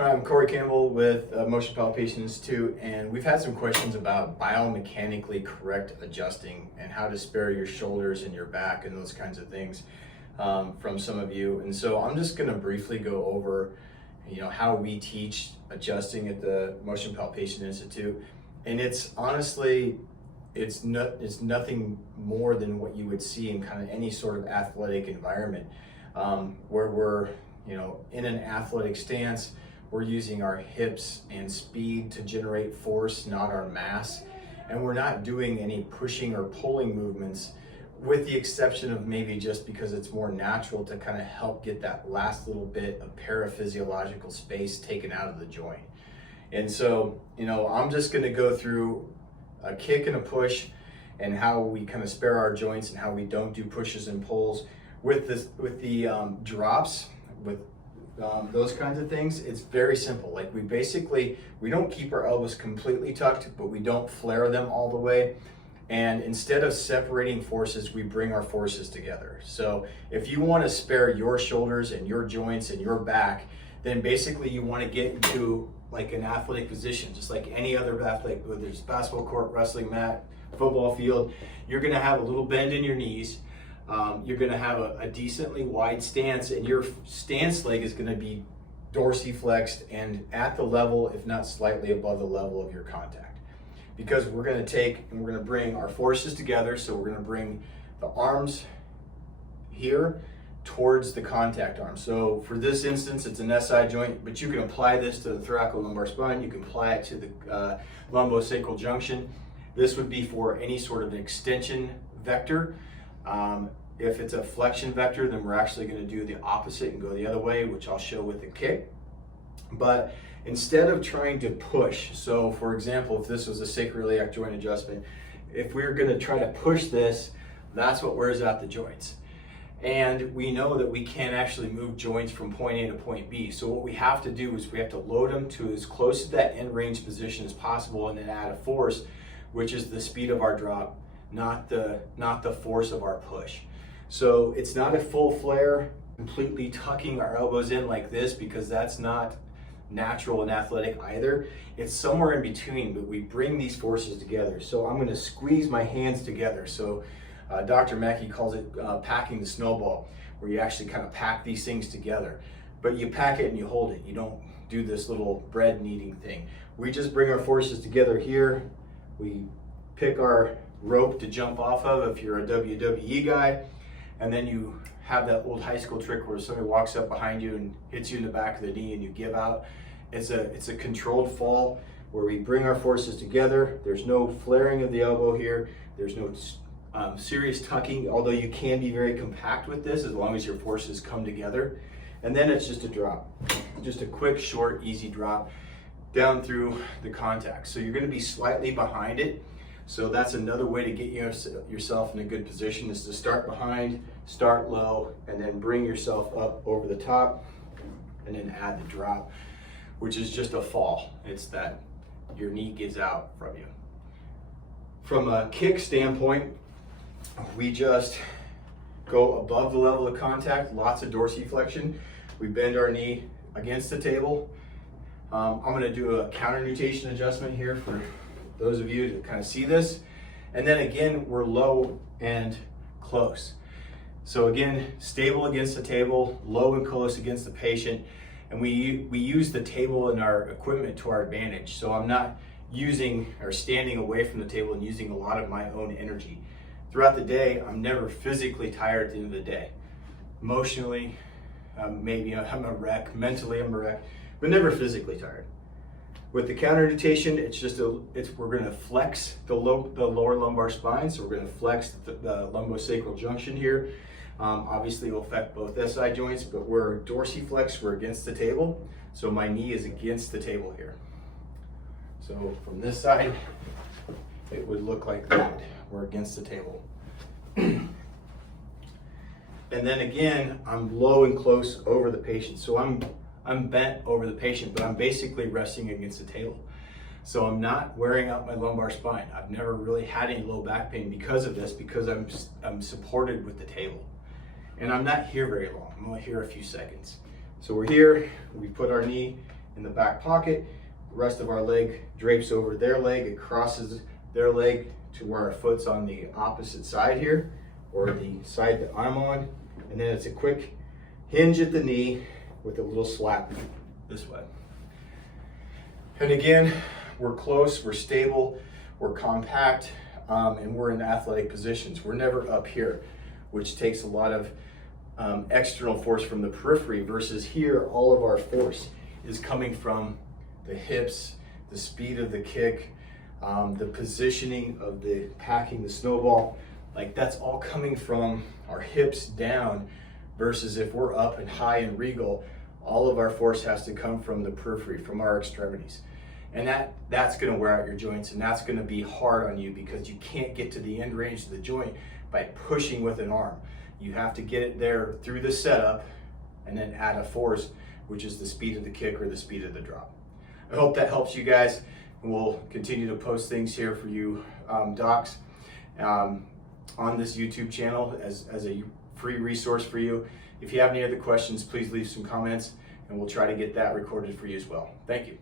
Hi, I'm Corey Campbell with Motion Palpation Institute, and we've had some questions about biomechanically correct adjusting and how to spare your shoulders and your back and those kinds of things from some of you. And so I'm just going to briefly go over, how we teach adjusting at the Motion Palpation Institute. And it's honestly, it's nothing more than what you would see in kind of any sort of athletic environment where we're, in an athletic stance. We're using our hips and speed to generate force, not our mass. And we're not doing any pushing or pulling movements, with the exception of maybe just because it's more natural to kind of help get that last little bit of paraphysiological space taken out of the joint. And so, I'm just gonna go through a kick and a push and how we kind of spare our joints and how we don't do pushes and pulls. With the drops, with those kinds of things, it's very simple. Like we don't keep our elbows completely tucked, but we don't flare them all the way. And instead of separating forces, we bring our forces together. So if you want to spare your shoulders and your joints and your back, then basically you want to get into like an athletic position, just like any other athletic, whether it's basketball court, wrestling mat, football field. You're going to have a little bend in your knees. You're going to have a decently wide stance, and your stance leg is going to be dorsiflexed and at the level, if not slightly above the level of your contact. Because we're going to take and we're going to bring our forces together. So we're going to bring the arms here towards the contact arm. So for this instance, it's an SI joint, but you can apply this to the thoracolumbar spine. You can apply it to the lumbosacral junction. This would be for any sort of an extension vector. If it's a flexion vector, then we're actually going to do the opposite and go the other way, which I'll show with the kick. But instead of trying to push, so for example, if this was a sacroiliac joint adjustment, if we were going to try to push this, that's what wears out the joints. And we know that we can't actually move joints from point A to point B. So what we have to do is we have to load them to as close to that end range position as possible and then add a force, which is the speed of our drop, not the force of our push. So it's not a full flare, completely tucking our elbows in like this, because that's not natural and athletic either. It's somewhere in between, but we bring these forces together. So I'm going to squeeze my hands together. So Dr. Mackey calls it packing the snowball, where you actually kind of pack these things together. But you pack it and you hold it. You don't do this little bread kneading thing. We just bring our forces together here. We pick our rope to jump off of if you're a WWE guy, and then you have that old high school trick where somebody walks up behind you and hits you in the back of the knee and you give out. It's a controlled fall where we bring our forces together. There's no flaring of the elbow here. There's no serious tucking, although you can be very compact with this as long as your forces come together. And then it's just a drop, just a quick, short, easy drop down through the contact. So you're going to be slightly behind it. So that's another way to get yourself in a good position, is to start behind, start low, and then bring yourself up over the top, and then add the drop, which is just a fall. It's that your knee gives out from you. From a kick standpoint, we just go above the level of contact, lots of dorsiflexion. We bend our knee against the table. I'm going to do a counter nutation adjustment here for those of you to kind of see this. And then again, we're low and close. So again, stable against the table, low and close against the patient. And we use the table and our equipment to our advantage. So I'm not using or standing away from the table and using a lot of my own energy. Throughout the day, I'm never physically tired at the end of the day. Emotionally, maybe I'm a wreck. Mentally, I'm a wreck, but never physically tired. With the counter nutation, we're going to flex the lower lumbar spine, so we're going to flex the lumbosacral junction here. Obviously, it will affect both SI joints, but we're dorsiflex, we're against the table, so my knee is against the table here. So from this side, it would look like that. We're against the table. And then again, I'm low and close over the patient. So I'm bent over the patient, but I'm basically resting against the table. So I'm not wearing out my lumbar spine. I've never really had any low back pain because of this, because I'm supported with the table. And I'm not here very long. I'm only here a few seconds. So we're here, we put our knee in the back pocket. The rest of our leg drapes over their leg. It crosses their leg to where our foot's on the opposite side here, or the side that I'm on. And then it's a quick hinge at the knee with a little slap this way. And again, we're close, we're stable, we're compact, and we're in athletic positions. We're never up here, which takes a lot of external force from the periphery, versus here, all of our force is coming from the hips, the speed of the kick, the positioning of the packing the snowball. Like, that's all coming from our hips down, versus if we're up and high and regal, all of our force has to come from the periphery, from our extremities. And that's gonna wear out your joints, and that's gonna be hard on you because you can't get to the end range of the joint by pushing with an arm. You have to get it there through the setup and then add a force, which is the speed of the kick or the speed of the drop. I hope that helps you guys, and we'll continue to post things here for you docs on this YouTube channel as a free resource for you. If you have any other questions, please leave some comments, and we'll try to get that recorded for you as well. Thank you.